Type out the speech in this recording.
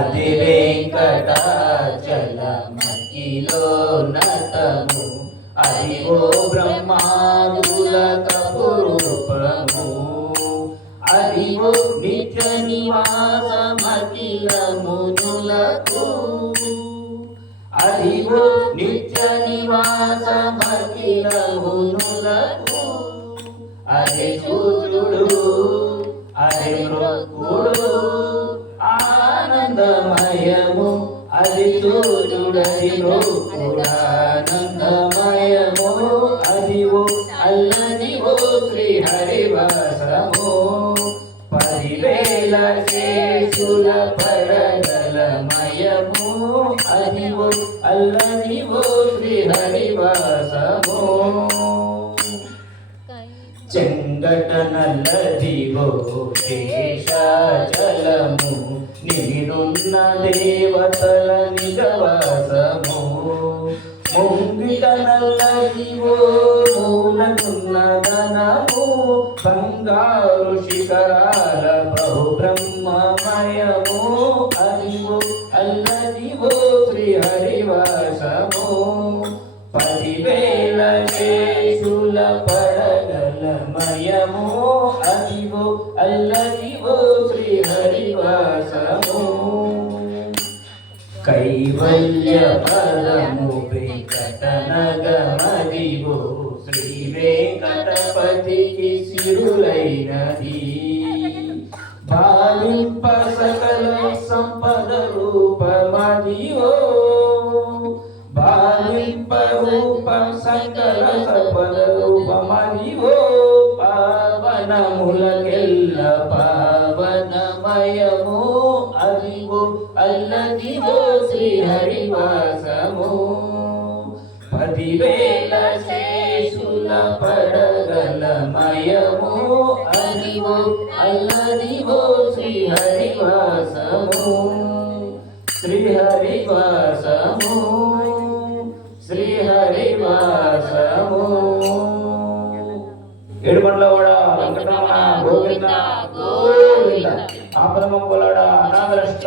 అతి వెంకటాచలమతిలో నటము అదిగో బ్రహ్మాదుల తపురూపము అదిగో నిత్య నివాసమఖిల మునులకు అదిగో నిత్య నివాసమఖిల మునులకు అదే సూర్యుడు అదే మృక్కుడు ఆనందమయము అది సూర్యుడది ఆనందమయము అదివో అల్లదివో శ్రీహరివాసము 10,000 శేషుల పడగలమయము అదివో అల్లదివో శ్రీహరివాసము చెంగటనల్లదివో శేషాచలము నీరున్న దేవతల నిజవాసము ముంగిట నల్లదివో మూలనున్న ధనము బంగారు శిఖరాల బహు బ్రహ్మమయము అదివో అల్లదివో శ్రీహరివాసము 10,000 శేషుల పడగలమయము అదివో అల్లదివో శ్రీహరివాసము కైవల్య పదము వెంకటనగమదివో శ్రీ వెంకటపతికి సిరులైనది భావింప సకల సంపద రూపమదివో భావింప రూప సకల సంపద రూపమదివో పావనములకెల్ల పావనమయము అదివో అల్లదివో శ్రీహరివాసము 10,000 శేషుల పడగలమయము అదివో అల్లదివో శ్రీహరివాసము శ్రీహరివాసము శ్రీహరివాసము ఏడుకొండలవాడ వెంకటరమణ గోవింద గోవింద ఆపదమంగళ అనాథరక్ష